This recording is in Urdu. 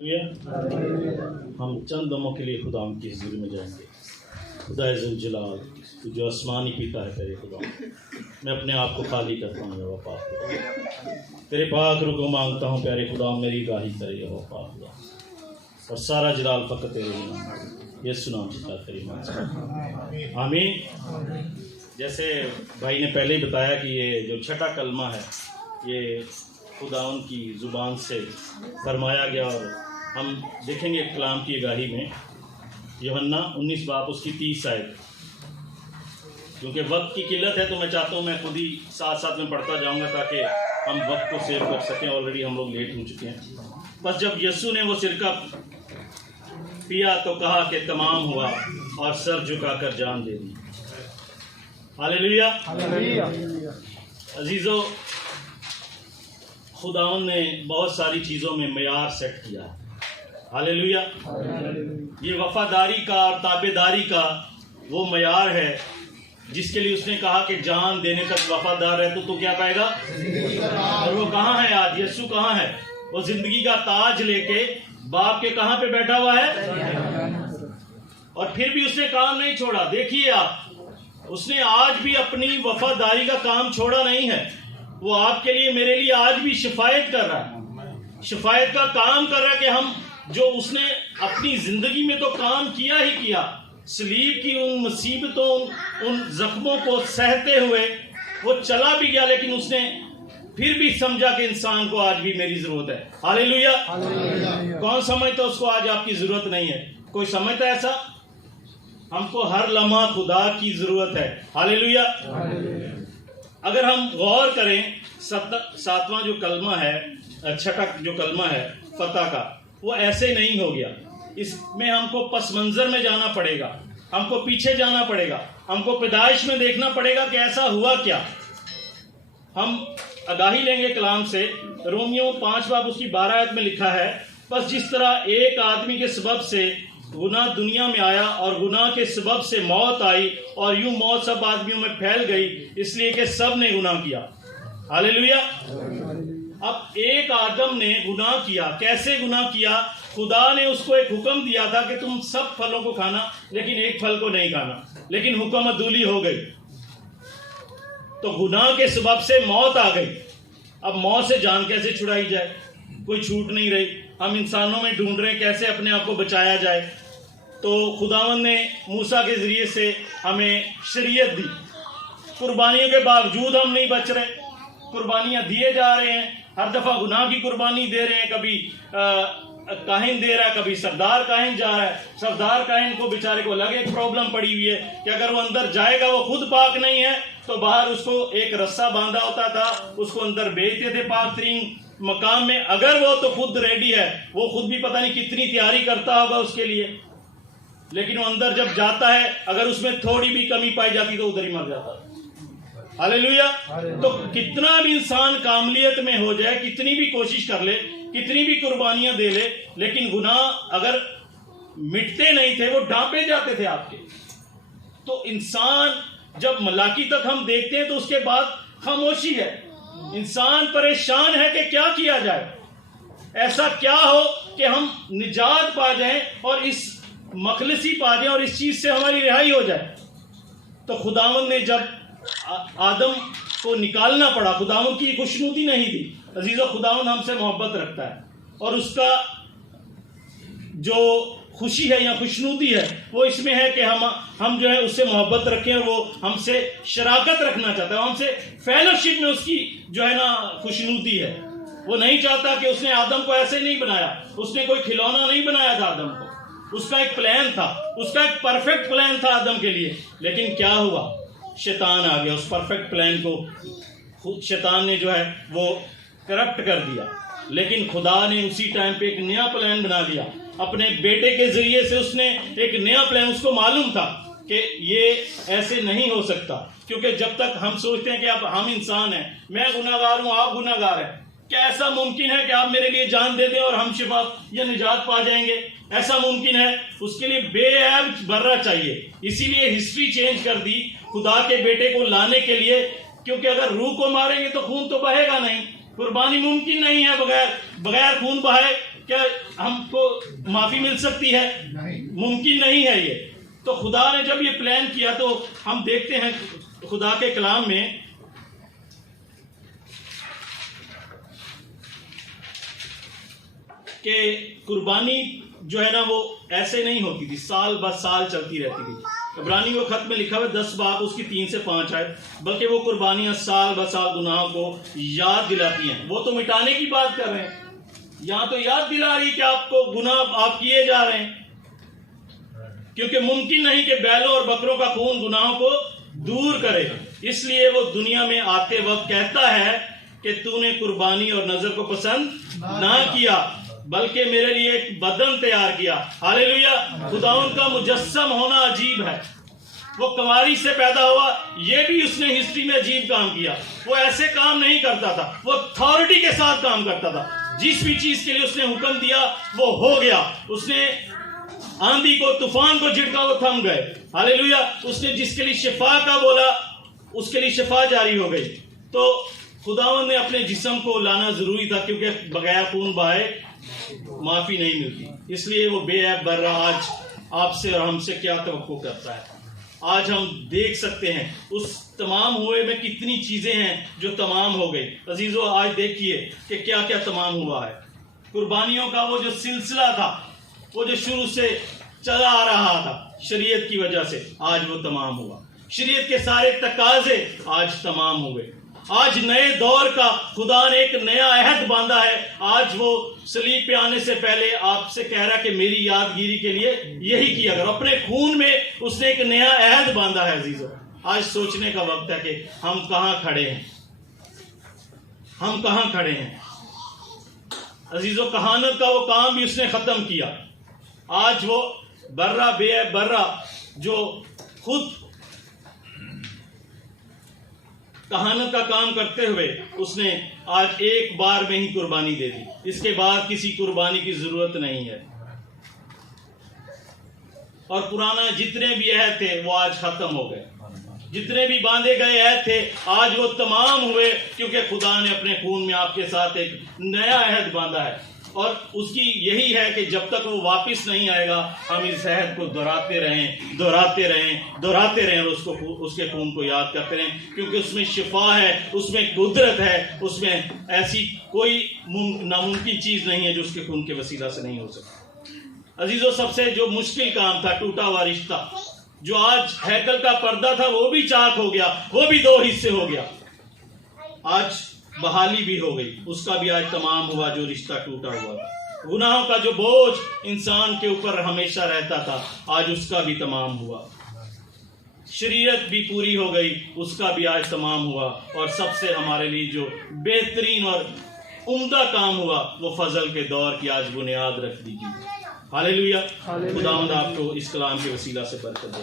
ہم چند دموں کے لیے خدا کی حضور میں جائیں گے۔ خدا ذوالجلال تو جو آسمانی پیتا ہے تیرے خدا، میں اپنے آپ کو خالی کرتا ہوں یا وفا خدا، تیرے پاک رکو مانگتا ہوں پیارے خدا، میری گاہی کرے یا وفا خدا، اور سارا جلال فقط تیرے نام یہ سنام چاہتا تیری مان۔ آمین۔ جیسے بھائی نے پہلے ہی بتایا کہ یہ جو چھٹا کلمہ ہے یہ خداوند کی زبان سے فرمایا گیا، اور ہم دیکھیں گے کلام کی آگاہی میں یوحنا 19 باب اس کی 30 آیت۔ کیونکہ وقت کی قلت ہے تو میں چاہتا ہوں میں خود ہی ساتھ ساتھ میں پڑھتا جاؤں گا تاکہ ہم وقت کو سیو کر سکیں، آلریڈی ہم لوگ لیٹ ہو چکے ہیں۔ بس جب یسوع نے وہ سرکہ پیا تو کہا کہ تمام ہوا، اور سر جھکا کر جان دے دی۔ ہاللیلویہ۔ عزیزو، خداوند نے بہت ساری چیزوں میں معیار سیٹ کیا ہے۔ ہاللیلویہ۔ یہ وفاداری کا اور تابعداری کا وہ معیار ہے جس کے لیے اس نے کہا کہ جان دینے تک وفادار رہ تو کیا پائے گا؟ اور وہ کہاں ہے آج؟ یسوع کہاں ہے؟ وہ زندگی کا تاج لے کے باپ کے کہاں پہ بیٹھا ہوا ہے؟ اور پھر بھی اس نے کام نہیں چھوڑا۔ دیکھیے آپ، اس نے آج بھی اپنی وفاداری کا کام چھوڑا نہیں ہے۔ وہ آپ کے لیے میرے لیے آج بھی شفاعت کر رہا ہے، شفاعت کا کام کر رہا ہے کہ ہم جو اس نے اپنی زندگی میں تو کام کیا ہی کیا، صلیب کی ان مصیبتوں ان زخموں کو سہتے ہوئے وہ چلا بھی گیا، لیکن اس نے پھر بھی سمجھا کہ انسان کو آج بھی میری ضرورت ہے۔ ہاللیلویہ۔ کون سمجھتا اس کو آج آپ کی ضرورت نہیں ہے؟ کوئی سمجھتا ہے ایسا؟ ہم کو ہر لمحہ خدا کی ضرورت ہے۔ ہاللیلویہ۔ اگر ہم غور کریں 7واں جو کلمہ ہے، چھٹا جو کلمہ ہے فتح کا، وہ ایسے نہیں ہو گیا۔ اس میں ہم کو پس منظر میں جانا پڑے گا، ہم کو پیچھے جانا پڑے گا، ہم کو پیدائش میں دیکھنا پڑے گا کہ ایسا ہوا کیا۔ ہم آگاہی لیں گے کلام سے۔ رومیو 5 باب اس کی 12 آیت میں لکھا ہے، بس جس طرح ایک آدمی کے سبب سے گناہ دنیا میں آیا اور گناہ کے سبب سے موت آئی، اور یوں موت سب آدمیوں میں پھیل گئی، اس لیے کہ سب نے گناہ کیا۔ ہاللیلویہ۔ اب ایک آدم نے گناہ کیا۔ کیسے گناہ کیا؟ خدا نے اس کو ایک حکم دیا تھا کہ تم سب پھلوں کو کھانا، لیکن ایک پھل کو نہیں کھانا، لیکن حکم عدولی ہو گئی تو گناہ کے سبب سے موت آ گئی۔ اب موت سے جان کیسے چھڑائی جائے؟ کوئی چھوٹ نہیں رہی۔ ہم انسانوں میں ڈھونڈ رہے ہیں کیسے اپنے آپ کو بچایا جائے۔ تو خداوند نے موسیٰ کے ذریعے سے ہمیں شریعت دی۔ قربانیوں کے باوجود ہم نہیں بچ رہے، قربانیاں دیے جا رہے ہیں، ہر دفعہ گناہ کی قربانی دے رہے ہیں۔ کبھی کاہن دے رہا ہے، کبھی سردار کاہن جا رہا ہے۔ سردار کاہن کو بیچارے کو الگ ایک پرابلم پڑی ہوئی ہے کہ اگر وہ اندر جائے گا، وہ خود پاک نہیں ہے تو باہر اس کو ایک رسہ باندھا ہوتا تھا، اس کو اندر بھیجتے تھے پاک ترین مقام میں۔ اگر وہ تو خود ریڈی ہے، وہ خود بھی پتہ نہیں کتنی تیاری کرتا ہوگا اس کے لیے، لیکن وہ اندر جب جاتا ہے اگر اس میں تھوڑی بھی کمی پائی جاتی تو ادھر ہی مر جاتا ہے۔ ہاللیلویہ۔ تو کتنا بھی انسان کاملیت میں ہو جائے، کتنی بھی کوشش کر لے، کتنی بھی قربانیاں دے لے، لیکن گناہ اگر مٹتے نہیں تھے، وہ ڈھانپے جاتے تھے آپ کے۔ تو انسان جب ملاکی تک ہم دیکھتے ہیں تو اس کے بعد خاموشی ہے۔ انسان پریشان ہے کہ کیا کیا جائے، ایسا کیا ہو کہ ہم نجات پا جائیں اور اس مخلصی پا جائیں اور اس چیز سے ہماری رہائی ہو جائے۔ تو خداوند نے جب آدم کو نکالنا پڑا، خداوند کی خوشنودی نہیں دی۔ عزیزو، خداوند ہم سے محبت رکھتا ہے، اور اس کا جو خوشی ہے یا خوشنودی ہے وہ اس میں ہے کہ ہم جو ہے اس سے محبت رکھیں، اور وہ ہم سے شراکت رکھنا چاہتا ہے، ہم سے فیلوشپ میں اس کی جو ہے نا خوشنودی ہے۔ وہ نہیں چاہتا کہ اس نے آدم کو ایسے نہیں بنایا، اس نے کوئی کھلونا نہیں بنایا تھا آدم کو، اس کا ایک پلان تھا، اس کا ایک پرفیکٹ پلان تھا آدم کے لیے۔ لیکن کیا ہوا؟ شیطان آ گیا، اس پرفیکٹ پلان کو شیطان نے جو ہے وہ کرپٹ کر دیا۔ لیکن خدا نے اسی ٹائم پہ ایک نیا پلان بنا لیا اپنے بیٹے کے ذریعے سے۔ اس نے ایک نیا پلان، اس کو معلوم تھا کہ یہ ایسے نہیں ہو سکتا، کیونکہ جب تک ہم سوچتے ہیں کہ اب ہم انسان ہیں، میں گناہ گار ہوں، آپ گناہ گار ہیں، کیا ایسا ممکن ہے کہ آپ میرے لیے جان دے دیں اور ہم شفا یا نجات پا جائیں گے؟ ایسا ممکن ہے؟ اس کے لیے بے عیب برہ چاہیے۔ اسی لیے ہسٹری چینج کر دی خدا کے بیٹے کو لانے کے لیے، کیونکہ اگر روح کو ماریں گے تو خون تو بہے گا نہیں، قربانی ممکن نہیں ہے بغیر خون بہائے کیا ہم کو معافی مل سکتی ہے؟ ممکن نہیں ہے یہ. تو خدا نے جب یہ پلان کیا تو ہم دیکھتے ہیں خدا کے کلام میں کہ قربانی جو ہے نا وہ ایسے نہیں ہوتی تھی، سال بہ سال چلتی رہتی تھی. عبرانی کو خط میں لکھا ہوا 10 باب اس کی 3 سے 5 ہے، بلکہ وہ قربانیاں سال بہ سال گناہوں کو یاد دلاتی ہیں. وہ تو مٹانے کی بات کر رہے ہیں، یہاں تو یاد دلا رہی کہ آپ کو گناہ آپ کیے جا رہے ہیں، کیونکہ ممکن نہیں کہ بیلوں اور بکروں کا خون گناہوں کو دور کرے. اس لیے وہ دنیا میں آتے وقت کہتا ہے کہ تو نے قربانی اور نذر کو پسند نہ کیا، بلکہ میرے لیے ایک بدن تیار کیا. ہاللیلویا. خداوند کا مجسم ہونا عجیب ہے. وہ کنواری سے پیدا ہوا، یہ بھی اس نے ہسٹری میں عجیب کام کیا. وہ ایسے کام نہیں کرتا تھا، وہ اتھارٹی کے ساتھ کام کرتا تھا. جس بھی چیز کے لیے اس نے حکم دیا وہ ہو گیا. اس نے آندھی کو، طوفان کو جھڑکا، وہ تھم گئے. ہاللیلویا. اس نے جس کے لیے شفا کا بولا اس کے لیے شفا جاری ہو گئی. تو خداوند نے اپنے جسم کو لانا ضروری تھا، کیونکہ بغیر خون بہائے معافی نہیں ملتی. اس لیے وہ بے عیب برہ آج آپ سے اور ہم سے کیا توقع کرتا ہے. آج ہم دیکھ سکتے ہیں اس تمام ہوئے میں کتنی چیزیں ہیں جو تمام ہو گئی. عزیزو آج دیکھیے کہ کیا کیا تمام ہوا ہے. قربانیوں کا وہ جو سلسلہ تھا، وہ جو شروع سے چلا آ رہا تھا شریعت کی وجہ سے، آج وہ تمام ہوا. شریعت کے سارے تقاضے آج تمام ہوئے. آج نئے دور کا خدا نے ایک نیا عہد باندھا ہے. آج وہ صلیب پہ آنے سے پہلے آپ سے کہہ رہا کہ میری یادگیری کے لیے یہی کیا کرو. اپنے خون میں اس نے ایک نیا عہد باندھا ہے. عزیزو آج سوچنے کا وقت ہے کہ ہم کہاں کھڑے ہیں، ہم کہاں کھڑے ہیں. عزیزو کہانت کا وہ کام بھی اس نے ختم کیا. آج وہ برہ بے عیب برہ جو خود کہانت کا کام کرتے ہوئے اس نے آج ایک بار میں ہی قربانی دے دی. اس کے بعد کسی قربانی کی ضرورت نہیں ہے. اور پرانا جتنے بھی عہد تھے وہ آج ختم ہو گئے. جتنے بھی باندھے گئے عہد تھے آج وہ تمام ہوئے، کیونکہ خدا نے اپنے خون میں آپ کے ساتھ ایک نیا عہد باندھا ہے. اور اس کی یہی ہے کہ جب تک وہ واپس نہیں آئے گا ہم اس عہد کو دہراتے رہیں، دہراتے رہیں، دہراتے رہیں، اور اس کے خون کو یاد کرتے رہیں، کیونکہ اس میں شفا ہے، اس میں قدرت ہے، اس میں ایسی کوئی ناممکن چیز نہیں ہے جو اس کے خون کے وسیلہ سے نہیں ہو سکتی. عزیزو سب سے جو مشکل کام تھا ٹوٹا ہوا رشتہ، جو آج ہیکل کا پردہ تھا وہ بھی چاک ہو گیا، وہ بھی 2 حصے ہو گیا. آج بحالی بھی ہو گئی، اس کا بھی آج تمام ہوا جو رشتہ ٹوٹا ہوا تھا. گناہوں کا جو بوجھ انسان کے اوپر ہمیشہ رہتا تھا آج اس کا بھی تمام ہوا. شریعت بھی پوری ہو گئی، اس کا بھی آج تمام ہوا. اور سب سے ہمارے لیے جو بہترین اور عمدہ کام ہوا وہ فضل کے دور کی آج بنیاد رکھ دی گئی. ہاللیلویا. خداوند آپ کو اس کلام کے وسیلہ سے برکت دے.